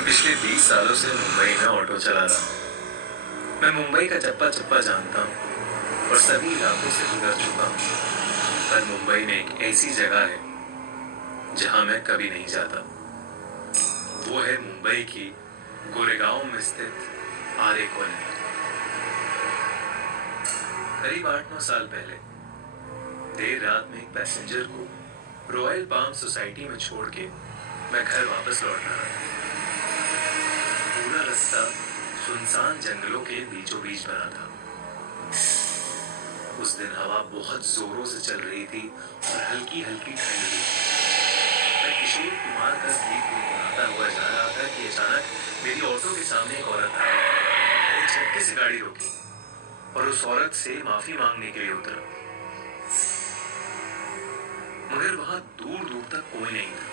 मैं पिछले 20 सालों से मुंबई में ऑटो चला रहा हूँ। मैं मुंबई का चप्पा चप्पा जानता हूँ और सभी इलाकों से गुजर चुका हूँ। पर मुंबई में एक ऐसी जगह है जहाँ मैं कभी नहीं जाता। वो है मुंबई की गोरेगांव में स्थित आरे कॉलोनी। करीब 8-9 साल पहले देर रात में एक पैसेंजर को रॉयल पाम सोसाइटी में छोड़ के मैं घर वापस लौट रहा था। पूरा रास्ता सुनसान जंगलों के बीचों बीच बना था। उस दिन हवा बहुत जोरों से चल रही थी और हल्की हल्की ठंड थी। मैं किशोर कुमार का गीत गुनगुनाता हुआ जा रहा था कि अचानक मेरी ऑटो के सामने एक औरत आई। मैंने झटके से गाड़ी रोकी और उस औरत से माफी मांगने के लिए उतरा, मगर वहां दूर दूर तक कोई नहीं था।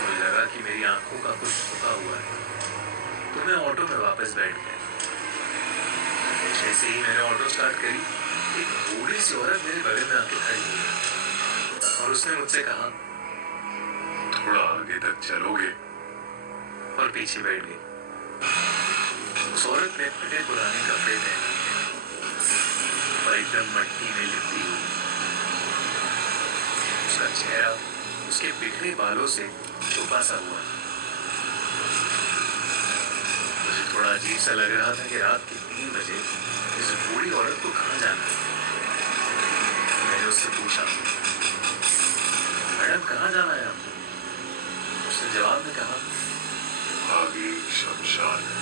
मुझे लगा कि मेरी आंखों का कुछ छुपा हुआ है, तो मैं ऑटो में वापस बैठ गया। जैसे ही मैंने ऑटो स्टार्ट करी, एक बूढ़ी सी औरत मेरे बगल में आके खड़ी हुई और उसने मुझसे कहा, थोड़ा आगे तक चलोगे? और पीछे बैठ गई। उस औरत ने फटे पुराने कपड़े पहने और एकदम मट्टी में लिपटी हुई। उसका चेहरा उसके बिखरे बालों से छुपा सा हुआ। मुझे थोड़ा अजीब सा लग रहा था कि रात के 3 बजे इस बूढ़ी औरत को कहाँ जाना है। मैंने उससे पूछा, मैडम कहाँ जाना है आपको? उसने जवाब में कहा, आगे शमशान है,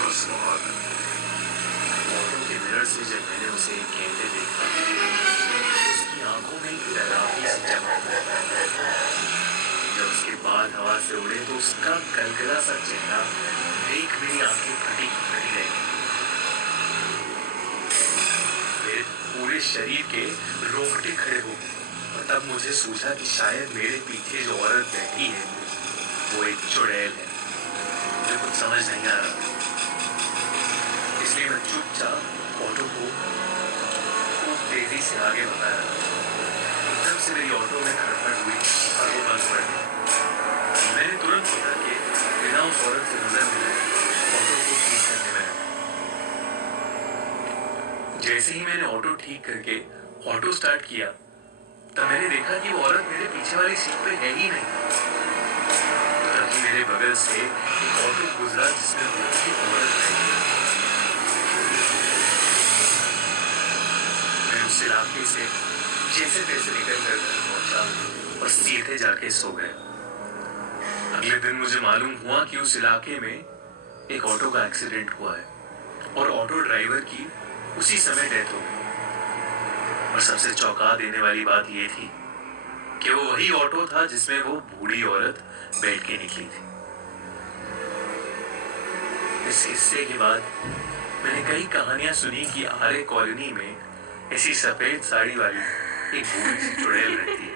बस वहां। ऑटो के मिरर से जब मैंने उसे कहते देखा, उसकी आंखों में डरावनी सी चमक। जब उसके बाद हवा से उड़े तो उसका गलगला सा चेहरा देख मेरी आंखें फटी फटी रह गई। मेरे पूरे शरीर के रोंगटे खड़े हो गए और तब मुझे सूझा कि शायद मेरे पीछे जो औरत बैठी है वो एक चुड़ैल है। मुझे कुछ समझ नहीं आ रहा, इसलिए मैं चुपचाप ऑटो को खूब तेजी से आगे बढ़ाया। एकदम से मेरी ऑटो में खड़खड़ हुई और वो बंद पड़ गई। मैंने तुरंत उतर के बिना उस औरत से नजर मिलाए ऑटो को ठीक करने लगा। जैसे ही मैंने ऑटो ठीक करके ऑटो स्टार्ट किया, तब मैंने देखा कि वो औरत मेरे पीछे वाली सीट पे है ही नहीं। तभी मेरे बगल से एक ऑटो गुजरा जिसमें दूसरी औरत बैठी। मैं उस इलाके से जैसे तैसे निकल कर घर पहुंचा और सीधे जाके सो गया। अगले दिन मुझे मालूम हुआ कि उस इलाके में एक ऑटो का एक्सीडेंट हुआ है और ऑटो ड्राइवर की उसी समय डेथ हो गई। और सबसे चौंका देने वाली बात यह थी कि वो वही ऑटो था जिसमें वो बूढ़ी औरत बैठ के निकली थी। इस हिस्से के बाद मैंने कई कहानियां सुनी कि आरे कॉलोनी में ऐसी सफेद साड़ी वाली एक बूढ़ी सी चुड़ैल रहती है।